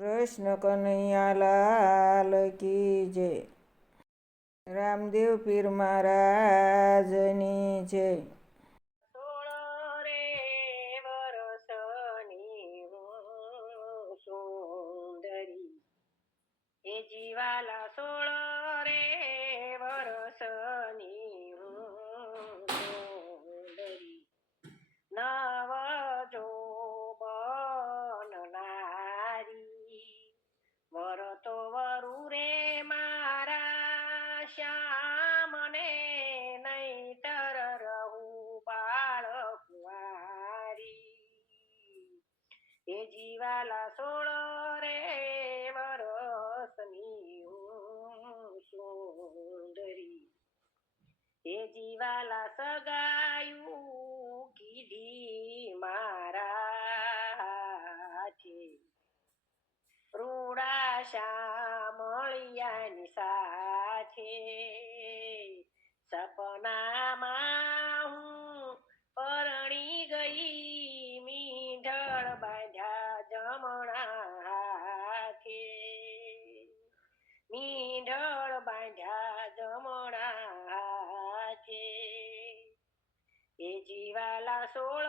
કૃષ્ણ કનૈયાલાલ કી જય રામદેવ પીર મહારાજની જય જીવાલા એ જીવાલા સગાયું કીધી મારા છે રૂડા શામળિયાની સાથે સપનામાં સોળ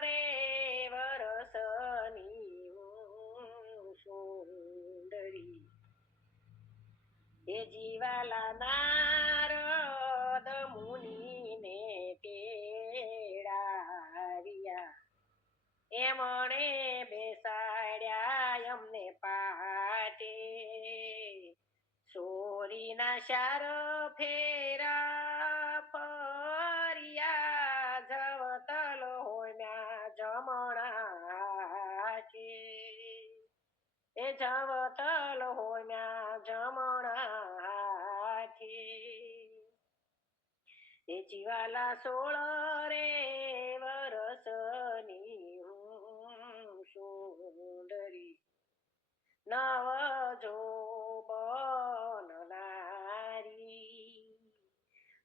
રે વરસની સુંદરી. એ જીવાલા નારદ મુનિને તેડાવ્યા. એમણે બેસાડ્યા એમને પાટે. સોરીના શાર ફેરા જીવાલા સોળ રે વરસની હું સુંદરી નવ જોબન નારી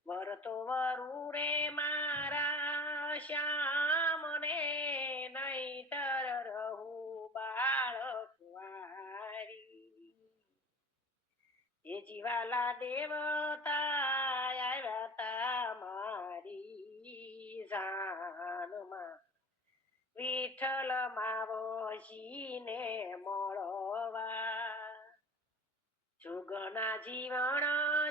વરતો વરુ રે મારા શ્યામને નહીતર રહું બાળ કુંવારી એ જીવાલા વિઠ્ઠલ માવજીને મળવા. જુગના જીવણ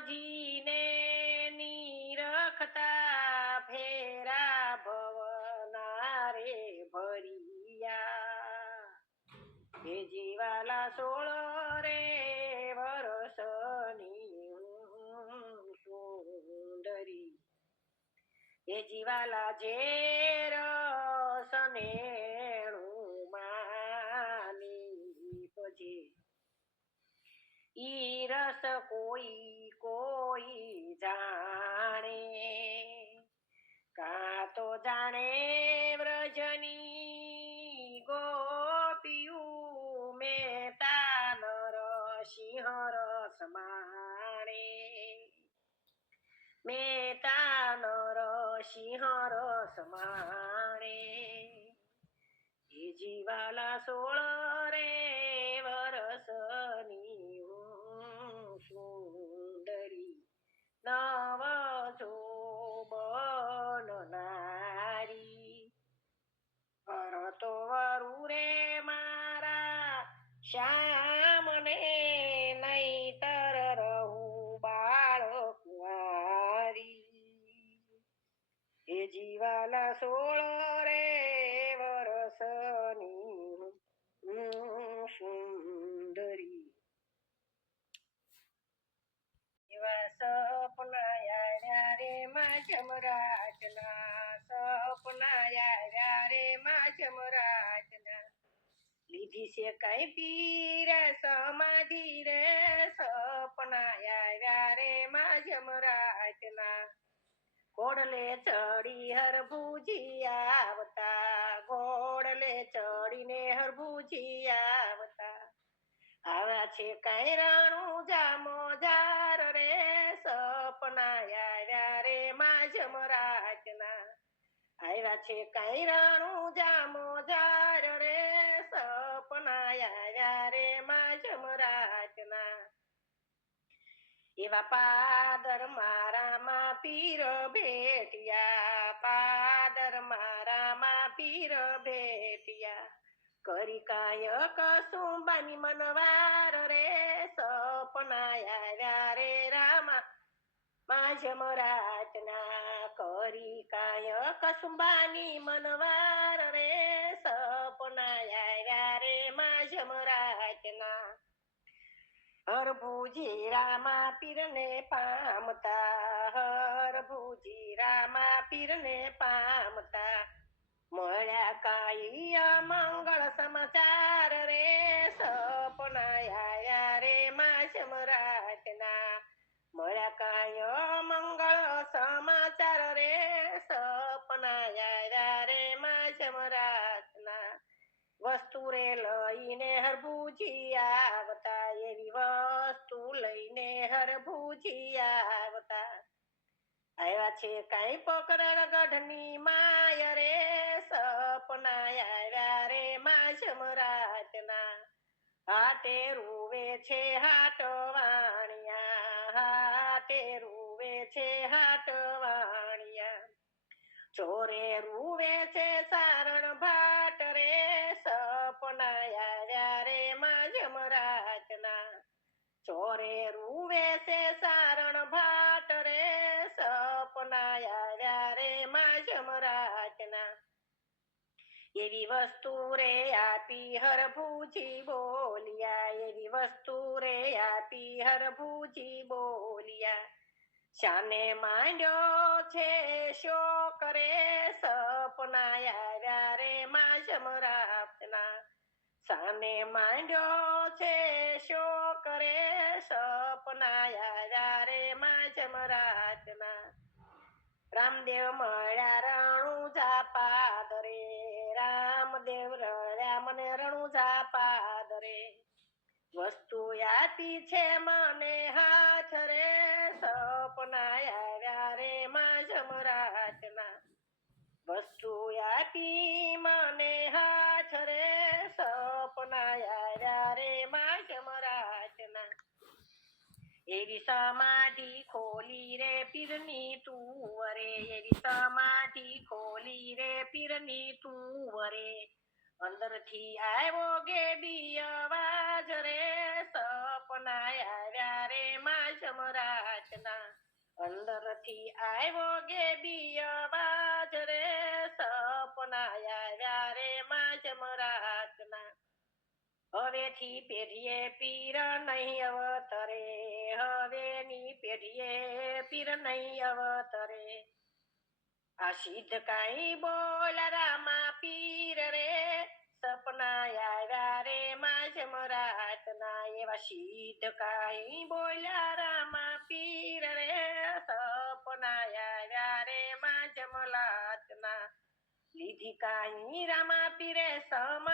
જીને નીરખતા ફેરા ભવના રે ભરિયા. હે જીવાલા સોળ રે વરસની સુંદરી. હે જીવાલા ઝેર સનેણું માની પછી ઈ રસ કોઈ કોઈ જાણે. કા તો જાણે વ્રજની ગોપિયું મેતા નર સિંહ રસ માણે. મેતા નર સિંહ રસ માણે. જીવાલા સોળ રે વરસની સુંદરી. નવ જોબન નારી. ભરતો વરુ રે મારા, શ્યામને નહીતર રહું બાળ કુંવારી. એ જીવાલા સોળ માધ્યમ સપના લીધી છે કઈ પીર, સમાધિ રે, સપના આવ્યા રે ઘોડલે ચડી હરભુજી આવતા ઘોડલે ચડીને હરભુજી આવતા. આવ્યા છે કઈ રાણું જામો જાર જમરાજના આવ્યા છે કઈ જામો જાર રે સપના આવ્યા રે માં જમરાજના એવા પાદર મારામાં પીર ભેટિયા, પાદર મારામાં પીર ભેટિયા. કરી કાય કશું બાની મનવાર રે સપના આવ્યા રે રામા. માજમ રાત કાયક સુંબાની મનવાર રે સપનાયા રે માજમ રાતના હરભુજી રામા પીરને પામતા હરભુજી રામા પીરને પામતા. મળ્યા કાઈ મંગળ સમાચાર રે સપનાયા મા સમરાટના વસ્તુ રે લઈને હરભુજી આવતા, એવી વસ્તુ લઈને હરભુજી આવતા. આવ્યા છે કઈ પકરણ ગઢની માય રે સપના આવ્યા રે મા સમરાટના હાટે રૂવે છે હાટ વાણિયા, હાટે રૂવે છે હાટ વાણિયા. ચોરે રૂવે છે વસ્તુ રે આપી હરભુજી બોલિયા, એવી વસ્તુ રે આપી હરભુજી બોલિયા. શાને માંડ્યો છે શો કરે સપના આવ્યા રે મા જમરાજના સાને માંડ્યો છે શો કરે સપના આવ્યા રે મા જમરાજના રામદેવ મળ્યા વસ્તુ આપી છે મને હાથ રે સપના આવ્યા રે માં જમરાજના વસ્તુ આપી મને હાથ રે સપના આવ્યા રે માં જમરાજના એવી સમાધિ ખોલી રે પીરની તુવરે એવી સમાધિ ખોલી રે પીરની તુવરે અંદરથી આવ્યો ગેબી અવાજ રે સપના આવ્યા રે મા જમરાજના. અંદરથી આવ્યો ગેબી અવાજ રે સપના આવ્યા રે મા જમરાજના. હવેથી પેઢીએ પીર નહીં અવતરે, હવેની પેઢીએ પીર નહીં અવતરે. આ સિદ્ધ કાઈ બોલ રામા પીર રે સપના આવ્યા રે ના એવા શીત કાઈ બોલ્યા રામા પીર રે સપના આવ્યા રે મા જમલાતના લીધી કાઈ રામા પીરે આવ્યા